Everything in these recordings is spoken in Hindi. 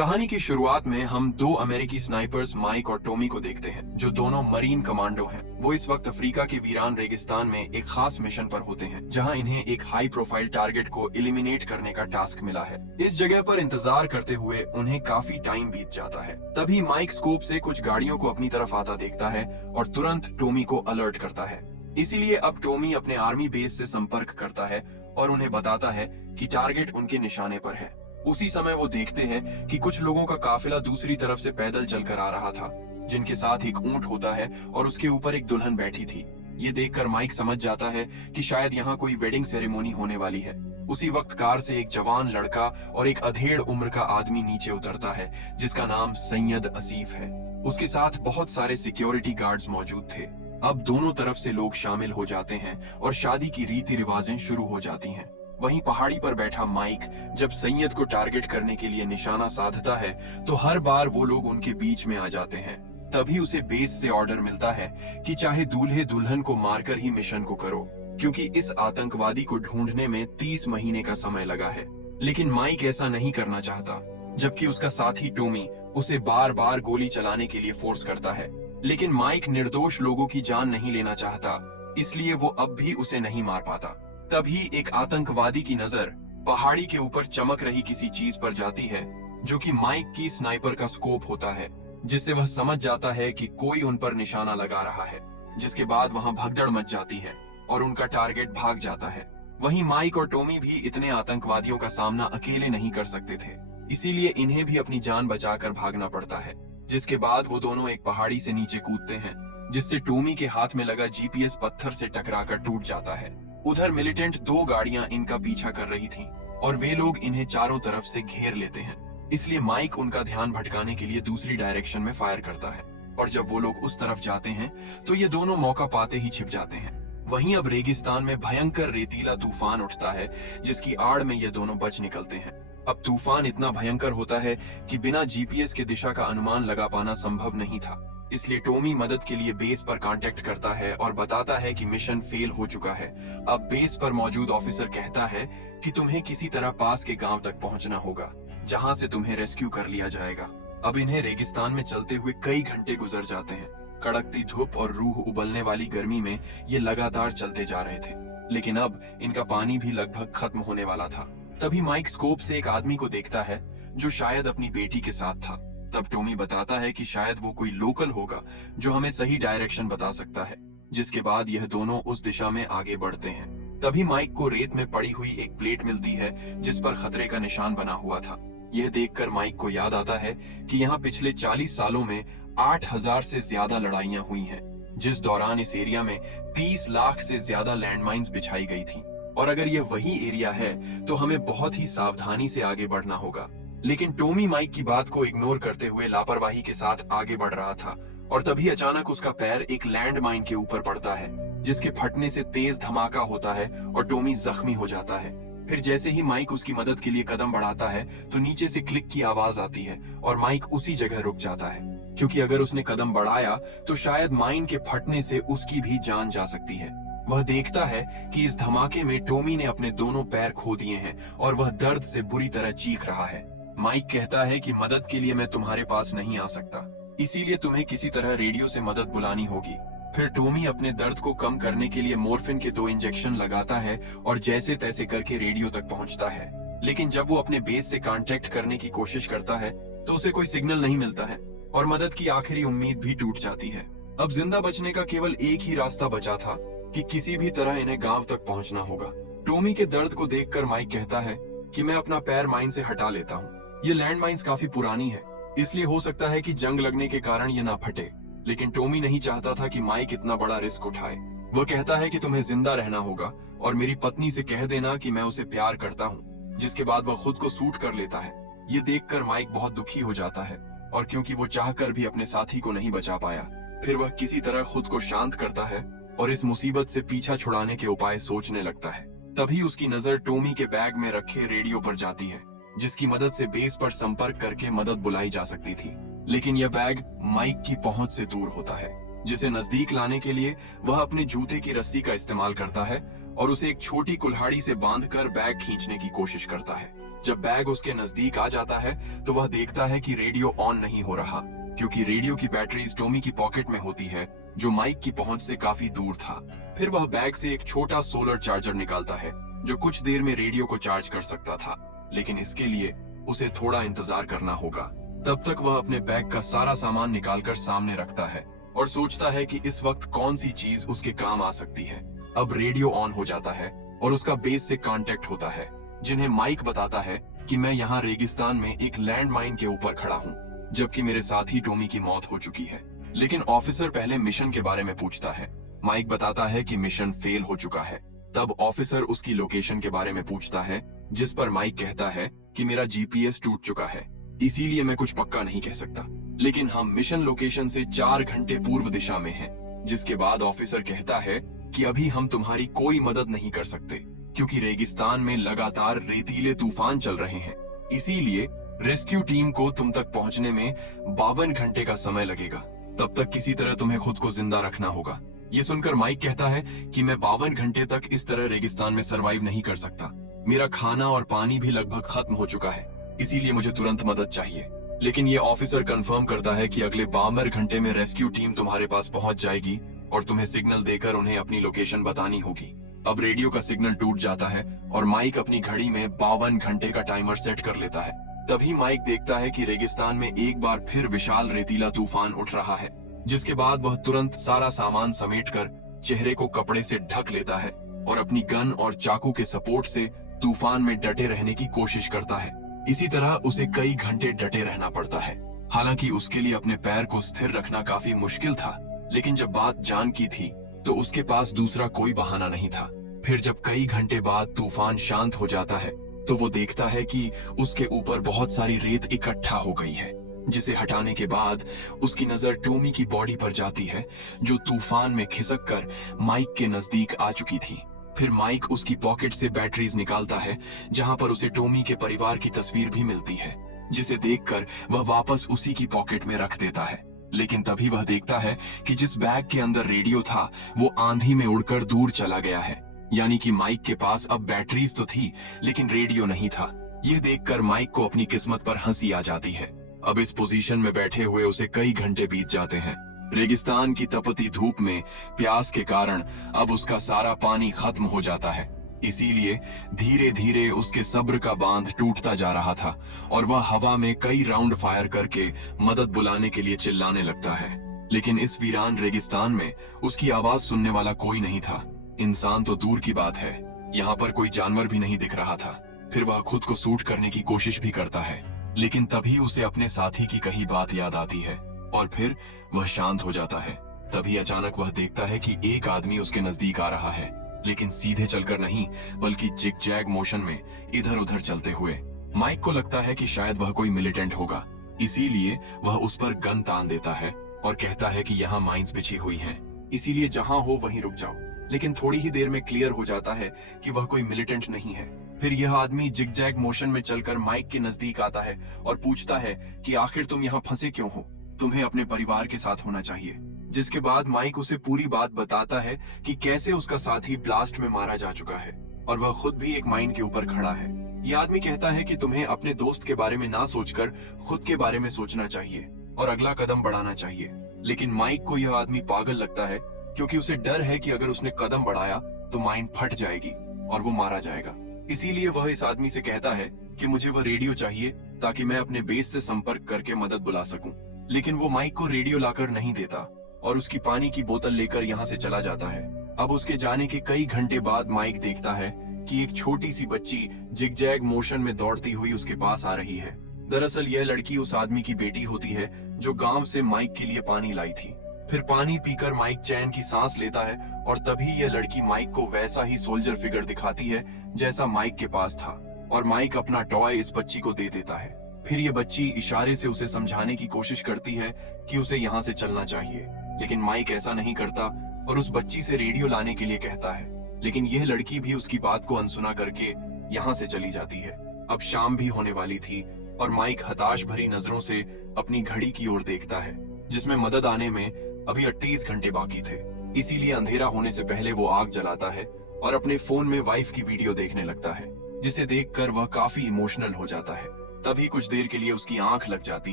कहानी की शुरुआत में हम दो अमेरिकी स्नाइपर्स माइक और टोमी को देखते हैं, जो दोनों मरीन कमांडो हैं। वो इस वक्त अफ्रीका के वीरान रेगिस्तान में एक खास मिशन पर होते हैं, जहां इन्हें एक हाई प्रोफाइल टारगेट को एलिमिनेट करने का टास्क मिला है। इस जगह पर इंतजार करते हुए उन्हें काफी टाइम बीत जाता है। तभी माइक स्कोप से कुछ गाड़ियों को अपनी तरफ आता देखता है और तुरंत टोमी को अलर्ट करता है। इसीलिए अब टोमी अपने आर्मी बेस से संपर्क करता है और उन्हें बताता है कि टारगेट उनके निशाने पर है। उसी समय वो देखते हैं कि कुछ लोगों का काफिला दूसरी तरफ से पैदल चलकर आ रहा था, जिनके साथ एक ऊंट होता है और उसके ऊपर एक दुल्हन बैठी थी। ये देखकर माइक समझ जाता है कि शायद यहाँ कोई वेडिंग सेरेमोनी होने वाली है। उसी वक्त कार से एक जवान लड़का और एक अधेड़ उम्र का आदमी नीचे उतरता है, जिसका नाम सैयद असीफ है। उसके साथ बहुत सारे सिक्योरिटी गार्ड्स मौजूद थे। अब दोनों तरफ से लोग शामिल हो जाते हैं और शादी की रीति रिवाजें शुरू हो जाती हैं। वहीं पहाड़ी पर बैठा माइक जब सैयद को टारगेट करने के लिए निशाना साधता है, तो हर बार वो लोग उनके बीच में आ जाते हैं। तभी उसे बेस से ऑर्डर मिलता है कि चाहे दूल्हे दुल्हन को मारकर ही मिशन को करो, क्योंकि इस आतंकवादी को ढूंढने में 30 महीने का समय लगा है। लेकिन माइक ऐसा नहीं करना चाहता, जबकि उसका साथी टोमी उसे बार बार गोली चलाने के लिए फोर्स करता है। लेकिन माइक निर्दोष लोगों की जान नहीं लेना चाहता, इसलिए वो अब भी उसे नहीं मार पाता। तभी एक आतंकवादी की नजर पहाड़ी के ऊपर चमक रही किसी चीज पर जाती है, जो कि माइक की स्नाइपर का स्कोप होता है, जिससे वह समझ जाता है कि कोई उन पर निशाना लगा रहा है। जिसके बाद वहां भगदड़ मच जाती है और उनका टारगेट भाग जाता है। वहीं माइक और टोमी भी इतने आतंकवादियों का सामना अकेले नहीं कर सकते थे, इसीलिए इन्हें भी अपनी जान बचाकर भागना पड़ता है। जिसके बाद वो दोनों एक पहाड़ी से नीचे कूदते हैं, जिससे टोमी के हाथ में लगा जीपीएस पत्थर से टकराकर टूट जाता है। उधर मिलिटेंट 2 गाड़ियां इनका पीछा कर रही थीं और वे लोग इन्हें चारों तरफ से घेर लेते हैं। इसलिए माइक उनका ध्यान भटकाने के लिए दूसरी डायरेक्शन में फायर करता है और जब वो लोग उस तरफ जाते हैं तो ये दोनों मौका पाते ही छिप जाते हैं। वहीं अब रेगिस्तान में भयंकर रेतीला तूफान उठता है, जिसकी आड़ में ये दोनों बच निकलते हैं। अब तूफान इतना भयंकर होता है कि बिना जीपीएस के दिशा का अनुमान लगा पाना संभव नहीं था। इसलिए टोमी मदद के लिए बेस पर कांटेक्ट करता है और बताता है कि मिशन फेल हो चुका है। अब बेस पर मौजूद ऑफिसर कहता है कि तुम्हें किसी तरह पास के गांव तक पहुंचना होगा, जहां से तुम्हें रेस्क्यू कर लिया जाएगा। अब इन्हें रेगिस्तान में चलते हुए कई घंटे गुजर जाते हैं। कड़कती धूप और रूह उबलने वाली गर्मी में ये लगातार चलते जा रहे थे, लेकिन अब इनका पानी भी लगभग खत्म होने वाला था। तभी माइक स्कोप से एक आदमी को देखता है, जो शायद अपनी बेटी के साथ था। तब टोमी बताता है कि शायद वो कोई लोकल होगा जो हमें सही डायरेक्शन बता सकता है। जिसके बाद यह दोनों उस दिशा में आगे बढ़ते हैं। तभी माइक को रेत में पड़ी हुई एक प्लेट मिलती है, जिस पर खतरे का निशान बना हुआ था। यह देखकर माइक को याद आता है कि यहाँ पिछले 40 सालों में 8000 से ज्यादा लड़ाइयां हुई हैं, जिस दौरान इस एरिया में 30 लाख से ज्यादा लैंडमाइंस बिछाई गई थी। और अगर यह वही एरिया है तो हमें बहुत ही सावधानी से आगे बढ़ना होगा। लेकिन टोमी माइक की बात को इग्नोर करते हुए लापरवाही के साथ आगे बढ़ रहा था और तभी अचानक उसका पैर एक लैंड माइन के ऊपर पड़ता है, जिसके फटने से तेज धमाका होता है और टोमी जख्मी हो जाता है। फिर जैसे ही माइक उसकी मदद के लिए कदम बढ़ाता है तो नीचे से क्लिक की आवाज आती है और माइक उसी जगह रुक जाता है, क्योंकि अगर उसने कदम बढ़ाया तो शायद माइन के फटने से उसकी भी जान जा सकती है। वह देखता है कि इस धमाके में टोमी ने अपने दोनों पैर खो दिए हैं और वह दर्द से बुरी तरह चीख रहा है। माइक कहता है कि मदद के लिए मैं तुम्हारे पास नहीं आ सकता, इसीलिए तुम्हें किसी तरह रेडियो से मदद बुलानी होगी। फिर टोमी अपने दर्द को कम करने के लिए मोर्फिन के 2 इंजेक्शन लगाता है और जैसे तैसे करके रेडियो तक पहुंचता है। लेकिन जब वो अपने बेस से कांटेक्ट करने की कोशिश करता है तो उसे कोई सिग्नल नहीं मिलता है और मदद की आखिरी उम्मीद भी टूट जाती है। अब जिंदा बचने का केवल एक ही रास्ता बचा था कि किसी भी तरह इन्हें गांव तक पहुंचना होगा। टोमी के दर्द को देखकर माइक कहता है कि मैं अपना पैर माइन से हटा लेता हूँ। ये लैंड माइन्स काफी पुरानी है, इसलिए हो सकता है कि जंग लगने के कारण ये ना फटे। लेकिन टोमी नहीं चाहता था कि माइक इतना बड़ा रिस्क उठाए। वो कहता है कि तुम्हें जिंदा रहना होगा और मेरी पत्नी से कह देना कि मैं उसे प्यार करता हूँ। जिसके बाद वह खुद को सूट कर लेता है। ये देखकर माइक बहुत दुखी हो जाता है और क्योंकि वो चाहकर भी अपने साथी को नहीं बचा पाया, फिर वह किसी तरह खुद को शांत करता है और इस मुसीबत से पीछा छुड़ाने के उपाय सोचने लगता है। तभी उसकी नजर टोमी के बैग में रखे रेडियो पर जाती है, जिसकी मदद से बेस पर संपर्क करके मदद बुलाई जा सकती थी। लेकिन यह बैग माइक की पहुंच से दूर होता है, जिसे नजदीक लाने के लिए वह अपने जूते की रस्सी का इस्तेमाल करता है और उसे एक छोटी कुल्हाड़ी से बांधकर बैग खींचने की कोशिश करता है। जब बैग उसके नजदीक आ जाता है तो वह देखता है कि रेडियो ऑन नहीं हो रहा, क्योंकि रेडियो की बैटरीज टॉमी की पॉकेट में होती है, जो माइक की पहुंच से काफी दूर था। फिर वह बैग से एक छोटा सोलर चार्जर निकालता है, जो कुछ देर में रेडियो को चार्ज कर सकता था, लेकिन इसके लिए उसे थोड़ा इंतजार करना होगा। तब तक वह अपने बैग का सारा सामान निकालकर सामने रखता है और सोचता है कि इस वक्त कौन सी चीज उसके काम आ सकती है। अब रेडियो ऑन हो जाता है और उसका बेस से कांटेक्ट होता है, जिन्हें माइक बताता है कि मैं यहाँ रेगिस्तान में एक लैंड माइन के ऊपर खड़ा हूँ, जबकि मेरे साथी टॉमी की मौत हो चुकी है। लेकिन ऑफिसर पहले मिशन के बारे में पूछता है। माइक बताता है कि मिशन फेल हो चुका है। तब ऑफिसर उसकी लोकेशन के बारे में पूछता है, जिस पर माइक कहता है कि मेरा जीपीएस टूट चुका है, इसीलिए मैं कुछ पक्का नहीं कह सकता, लेकिन हम मिशन लोकेशन से 4 घंटे पूर्व दिशा में हैं। जिसके बाद ऑफिसर कहता है कि अभी हम तुम्हारी कोई मदद नहीं कर सकते, क्योंकि रेगिस्तान में लगातार रेतीले तूफान चल रहे हैं, इसीलिए रेस्क्यू टीम को तुम तक पहुंचने में 52 घंटे का समय लगेगा। तब तक किसी तरह तुम्हें खुद को जिंदा रखना होगा। ये सुनकर माइक कहता है कि मैं 52 घंटे तक इस तरह रेगिस्तान में सरवाइव नहीं कर सकता। मेरा खाना और पानी भी लगभग खत्म हो चुका है, इसीलिए मुझे तुरंत मदद चाहिए। लेकिन ये ऑफिसर कंफर्म करता है कि अगले 52 घंटे में रेस्क्यू टीम तुम्हारे पास पहुंच जाएगी और तुम्हें सिग्नल देकर उन्हें अपनी लोकेशन बतानी होगी। अब रेडियो का सिग्नल टूट जाता है और माइक अपनी घड़ी में 52 घंटे का टाइमर सेट कर लेता है। तभी माइक देखता है कि रेगिस्तान में एक बार फिर विशाल रेतीला तूफान उठ रहा है, जिसके बाद वह तुरंत सारा सामान समेटकर चेहरे को कपड़े से ढक लेता है और अपनी गन और चाकू के सपोर्ट से तूफान में डटे रहने की कोशिश करता है। इसी तरह उसे कई घंटे डटे रहना पड़ता है। हालांकि उसके लिए अपने पैर को स्थिर रखना काफी मुश्किल था, लेकिन जब बात जान की थी तो उसके पास दूसरा कोई बहाना नहीं था। फिर जब कई घंटे बाद तूफान शांत हो जाता है तो वो देखता है कि उसके ऊपर बहुत सारी रेत इकट्ठा हो गई है, जिसे हटाने के बाद उसकी नजर टॉमी की बॉडी पर जाती है, जो तूफान में खिसक कर माइक के नजदीक आ चुकी थी। फिर माइक उसकी पॉकेट से बैटरीज निकालता है, जहां पर उसे टॉमी के परिवार की तस्वीर भी मिलती है, जिसे देखकर वह वापस उसी की पॉकेट में रख देता है। लेकिन तभी वह देखता है कि जिस बैग के अंदर रेडियो था वो आंधी में उड़कर दूर चला गया है, यानी कि माइक के पास अब बैटरीज तो थी लेकिन रेडियो नहीं था। यह देखकर माइक को अपनी किस्मत पर हंसी आ जाती है। अब इस पोजीशन में बैठे हुए उसे कई घंटे बीत जाते हैं। रेगिस्तान की तपती धूप में प्यास के कारण अब उसका सारा पानी खत्म हो जाता है, इसीलिए धीरे धीरे उसके सब्र का बांध टूटता जा रहा था और वह हवा में कई राउंड फायर करके मदद बुलाने के लिए चिल्लाने लगता है। लेकिन इस वीरान रेगिस्तान में उसकी आवाज सुनने वाला कोई नहीं था। इंसान तो दूर की बात है, यहाँ पर कोई जानवर भी नहीं दिख रहा था। फिर वह खुद को सूट करने की कोशिश भी करता है, लेकिन तभी उसे अपने साथी की कही बात याद आती है और फिर वह शांत हो जाता है। तभी अचानक वह देखता है कि एक आदमी उसके नजदीक आ रहा है, लेकिन सीधे चलकर नहीं बल्कि जिग जैग मोशन में इधर उधर चलते हुए। माइक को लगता है कि शायद वह कोई मिलिटेंट होगा, इसीलिए वह उस पर गन तान देता है और कहता है कि यहाँ माइंस बिछी हुई हैं, इसीलिए जहाँ हो वहीं रुक जाओ। लेकिन थोड़ी ही देर में क्लियर हो जाता है कि वह कोई मिलिटेंट नहीं है। फिर यह आदमी जिग जैग मोशन में चलकर माइक के नजदीक आता है और पूछता है कि आखिर तुम यहाँ फंसे क्यों हो, तुम्हें अपने परिवार के साथ होना चाहिए। जिसके बाद माइक उसे पूरी बात बताता है कि कैसे उसका साथी ब्लास्ट में मारा जा चुका है और वह खुद भी एक माइन के ऊपर खड़ा है। यह आदमी कहता है कि तुम्हें अपने दोस्त के बारे में ना सोचकर खुद के बारे में सोचना चाहिए और अगला कदम बढ़ाना चाहिए। लेकिन माइक को यह आदमी पागल लगता है, क्योंकि उसे डर है कि अगर उसने कदम बढ़ाया तो माइन फट जाएगी और वो मारा जाएगा। इसीलिए वह इस आदमी से कहता है कि मुझे वह रेडियो चाहिए ताकि मैं अपने बेस से संपर्क करके मदद बुला सकूं। लेकिन वो माइक को रेडियो लाकर नहीं देता और उसकी पानी की बोतल लेकर यहाँ से चला जाता है। अब उसके जाने के कई घंटे बाद माइक देखता है कि एक छोटी सी बच्ची जिगजैग मोशन में दौड़ती हुई उसके पास आ रही है। दरअसल यह लड़की उस आदमी की बेटी होती है जो गांव से माइक के लिए पानी लाई थी। फिर पानी पीकर माइक चैन की सांस लेता है और तभी यह लड़की माइक को वैसा ही सोल्जर फिगर दिखाती है जैसा माइक के पास था और माइक अपना टॉय इस बच्ची को दे देता है। फिर यह बच्ची इशारे से उसे समझाने की कोशिश करती है कि उसे यहाँ से चलना चाहिए, लेकिन माइक ऐसा नहीं करता और उस बच्ची से रेडियो लाने के लिए कहता है। लेकिन यह लड़की भी उसकी बात को अनसुना करके यहाँ से चली जाती है। अब शाम भी होने वाली थी और माइक हताश भरी नजरों से अपनी घड़ी की ओर देखता है, जिसमें मदद आने में अभी 38 घंटे बाकी थे। इसीलिए अंधेरा होने से पहले वो आग जलाता है और अपने फोन में वाइफ की वीडियो देखने लगता है। जिसे देखकर वह काफी इमोशनल हो जाता है। तभी कुछ देर के लिए उसकी आंख लग जाती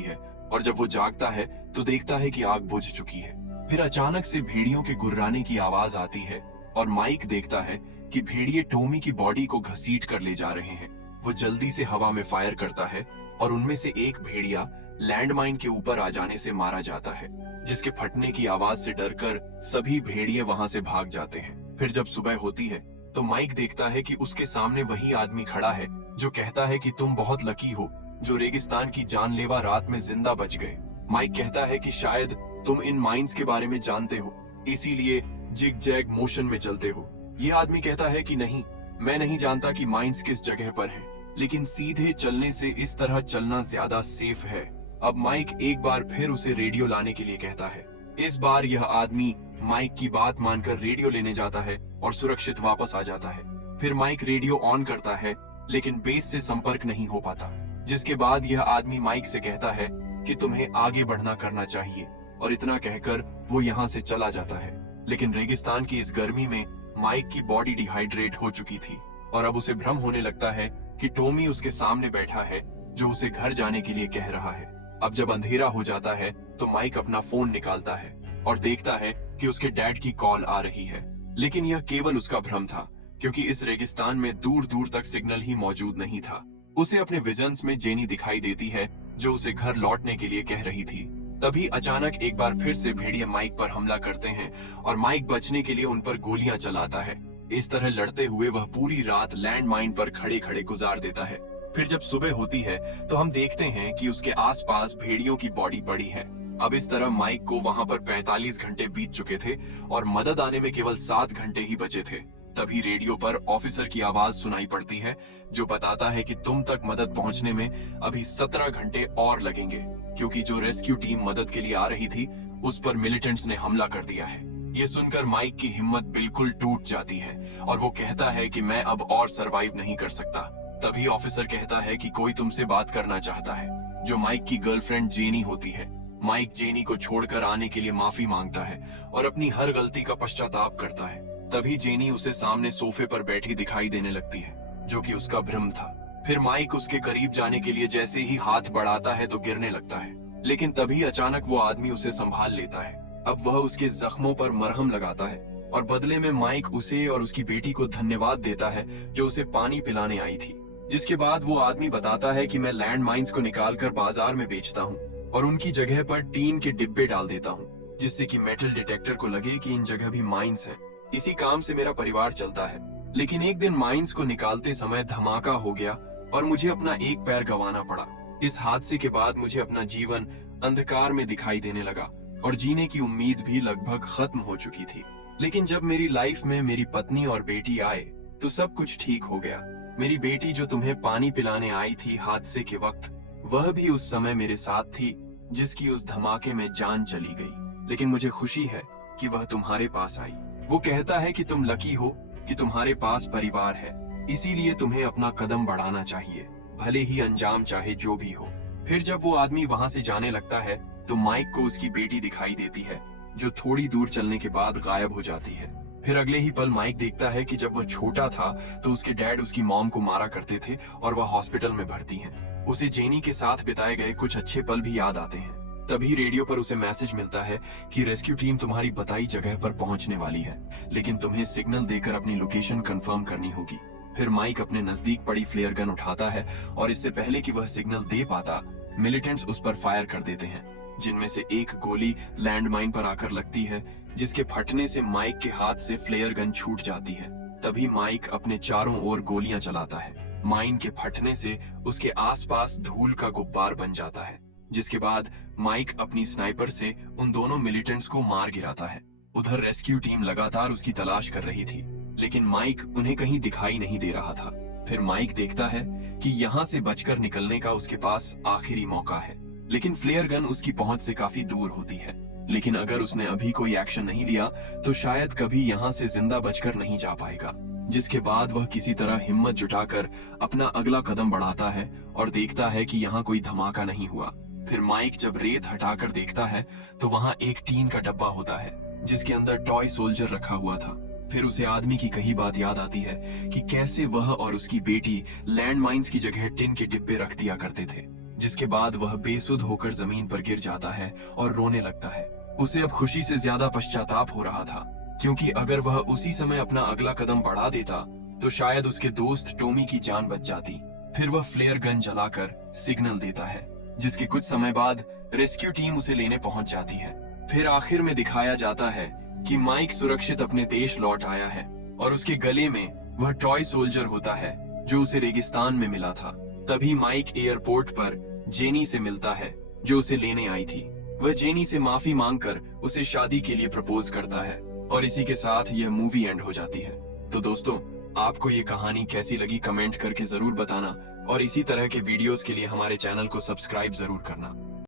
है और जब वो जागता है तो देखता है कि आग बुझ चुकी है। फिर अचानक से भेड़ियों के गुर्राने की आवाज आती है और माइक देखता है कि भेड़िए टॉमी की बॉडी को घसीट कर ले जा रहे हैं। वो जल्दी से हवा में फायर करता है और उनमें से एक भेड़िया लैंडमाइन के ऊपर आ जाने से मारा जाता है, जिसके फटने की आवाज से डरकर सभी भेड़िए वहां से भाग जाते हैं। फिर जब सुबह होती है तो माइक देखता है कि उसके सामने वही आदमी खड़ा है जो कहता है कि तुम बहुत लकी हो जो रेगिस्तान की जानलेवा रात में जिंदा बच गए। माइक कहता है कि शायद तुम इन माइंस के बारे में जानते हो, इसीलिए जिग जैग मोशन में चलते हो। ये आदमी कहता है कि नहीं, मैं नहीं जानता कि माइंस किस जगह पर है, लेकिन सीधे चलने से इस तरह चलना ज्यादा सेफ है। अब माइक एक बार फिर उसे रेडियो लाने के लिए कहता है। इस बार यह आदमी माइक की बात मानकर रेडियो लेने जाता है और सुरक्षित वापस आ जाता है। फिर माइक रेडियो ऑन करता है लेकिन बेस से संपर्क नहीं हो पाता, जिसके बाद यह आदमी माइक से कहता है कि तुम्हें आगे बढ़ना करना चाहिए और इतना कहकर वो यहाँ से चला जाता है। लेकिन रेगिस्तान की इस गर्मी में माइक की बॉडी डिहाइड्रेट हो चुकी थी और अब उसे भ्रम होने लगता है कि टॉमी उसके सामने बैठा है जो उसे घर जाने के लिए कह रहा है। अब जब अंधेरा हो जाता है तो माइक अपना फोन निकालता है और देखता है कि उसके डैड की कॉल आ रही है, लेकिन यह केवल उसका भ्रम था क्योंकि इस रेगिस्तान में दूर दूर तक सिग्नल ही मौजूद नहीं था। उसे अपने विजन्स में जेनी दिखाई देती है जो उसे घर लौटने के लिए कह रही थी। तभी अचानक एक बार फिर से भेड़िए माइक पर हमला करते हैं और माइक बचने के लिए उन पर गोलियां चलाता है। इस तरह लड़ते हुए वह पूरी रात लैंडमाइन पर खड़े खड़े गुजार देता है। फिर जब सुबह होती है तो हम देखते हैं कि उसके आसपास भेड़ियों की बॉडी पड़ी है। अब इस तरह माइक को वहां पर 45 घंटे बीत चुके थे और मदद आने में केवल 7 घंटे ही बचे थे। तभी रेडियो पर ऑफिसर की आवाज सुनाई पड़ती है जो बताता है कि तुम तक मदद पहुंचने में अभी 17 घंटे और लगेंगे, क्योंकि जो रेस्क्यू टीम मदद के लिए आ रही थी उस पर मिलिटेंट्स ने हमला कर दिया है। ये सुनकर माइक की हिम्मत बिल्कुल टूट जाती है और वो कहता है कि मैं अब और सरवाइव नहीं कर सकता। तभी ऑफिसर कहता है कि कोई तुमसे बात करना चाहता है, जो माइक की गर्लफ्रेंड जेनी होती है। माइक जेनी को छोड़कर आने के लिए माफी मांगता है और अपनी हर गलती का पश्चाताप करता है। तभी जेनी उसे सामने सोफे पर बैठी दिखाई देने लगती है, जो कि उसका भ्रम था। फिर माइक उसके करीब जाने के लिए जैसे ही हाथ बढ़ाता है तो गिरने लगता है, लेकिन तभी अचानक वो आदमी उसे संभाल लेता है। अब वह उसके जख्मों पर मरहम लगाता है और बदले में माइक उसे और उसकी बेटी को धन्यवाद देता है जो उसे पानी पिलाने आई थी। जिसके बाद वो आदमी बताता है कि मैं लैंड माइंस को निकालकर बाजार में बेचता हूँ और उनकी जगह पर टीन के डिब्बे डाल देता हूँ, जिससे कि मेटल डिटेक्टर को लगे कि इन जगह भी माइंस है। इसी काम से मेरा परिवार चलता है। लेकिन एक दिन माइंस को निकालते समय धमाका हो गया और मुझे अपना एक पैर गंवाना पड़ा। इस हादसे के बाद मुझे अपना जीवन अंधकार में दिखाई देने लगा और जीने की उम्मीद भी लगभग खत्म हो चुकी थी। लेकिन जब मेरी लाइफ में मेरी पत्नी और बेटी आए तो सब कुछ ठीक हो गया। मेरी बेटी जो तुम्हें पानी पिलाने आई थी हादसे के वक्त, वह भी उस समय मेरे साथ थी जिसकी उस धमाके में जान चली गई। लेकिन मुझे खुशी है कि वह तुम्हारे पास आई। वो कहता है कि तुम लकी हो कि तुम्हारे पास परिवार है, इसीलिए तुम्हें अपना कदम बढ़ाना चाहिए, भले ही अंजाम चाहे जो भी हो। फिर जब वो आदमी वहां से जाने लगता है तो माइक को उसकी बेटी दिखाई देती है, जो थोड़ी दूर चलने के बाद गायब हो जाती है। फिर अगले ही पल माइक देखता है कि जब वह छोटा था तो उसके डैड उसकी मॉम को मारा करते थे और वह हॉस्पिटल में भर्ती हैं। उसे जेनी के साथ बिताए गए कुछ अच्छे पल भी याद आते हैं। तभी रेडियो पर उसे मैसेज मिलता है कि रेस्क्यू टीम तुम्हारी बताई जगह पर पहुंचने वाली है, लेकिन तुम्हें सिग्नल देकर अपनी लोकेशन कंफर्म करनी होगी। फिर माइक अपने नजदीक पड़ी फ्लेयर गन उठाता है और इससे पहले कि वह सिग्नल दे पाता, मिलिटेंट्स उस पर फायर कर देते हैं, जिनमें से एक गोली लैंडमाइन पर आकर लगती है, जिसके फटने से माइक के हाथ से फ्लेयर गन छूट जाती है। तभी माइक अपने चारों ओर गोलियां चलाता है। माइन के फटने से उसके आसपास धूल का गुब्बार बन जाता है, जिसके बाद माइक अपनी स्नाइपर से उन दोनों मिलिटेंट्स को मार गिराता है। उधर रेस्क्यू टीम लगातार उसकी तलाश कर रही थी, लेकिन माइक उन्हें कहीं दिखाई नहीं दे रहा था। फिर माइक देखता है कि यहाँ से बचकर निकलने का उसके पास आखिरी मौका है, लेकिन फ्लेयर गन उसकी पहुंच से काफी दूर होती है। लेकिन अगर उसने अभी कोई एक्शन नहीं लिया तो शायद कभी यहाँ से जिंदा बचकर नहीं जा पाएगा। जिसके बाद वह किसी तरह हिम्मत जुटाकर अपना अगला कदम बढ़ाता है और देखता है कि यहाँ कोई धमाका नहीं हुआ। फिर माइक जब रेत हटाकर देखता है तो वहाँ एक टीन का डब्बा होता है, जिसके अंदर टॉय सोल्जर रखा हुआ था। फिर उसे आदमी की कही बात याद आती है कि कैसे वह और उसकी बेटी लैंड माइंस की जगह टिन के डिब्बे रख दिया करते थे, जिसके बाद वह बेसुध होकर जमीन पर गिर जाता है और रोने लगता है। उसे अब खुशी से ज्यादा पश्चाताप हो रहा था, क्योंकि अगर वह उसी समय अपना अगला कदम बढ़ा देता तो शायद उसके दोस्त टॉमी की जान बच जाती। फिर वह फ्लेयर गन जलाकर सिग्नल देता है, जिसके कुछ समय बाद रेस्क्यू टीम उसे लेने पहुंच जाती है। फिर आखिर में दिखाया जाता है कि माइक सुरक्षित अपने देश लौट आया है और उसके गले में वह टॉय सोल्जर होता है जो उसे रेगिस्तान में मिला था। तभी माइक एयरपोर्ट पर जेनी से मिलता है जो उसे लेने आई थी। वह जेनी से माफी मांगकर उसे शादी के लिए प्रपोज करता है और इसी के साथ यह मूवी एंड हो जाती है। तो दोस्तों, आपको ये कहानी कैसी लगी कमेंट करके जरूर बताना और इसी तरह के वीडियोस के लिए हमारे चैनल को सब्सक्राइब जरूर करना।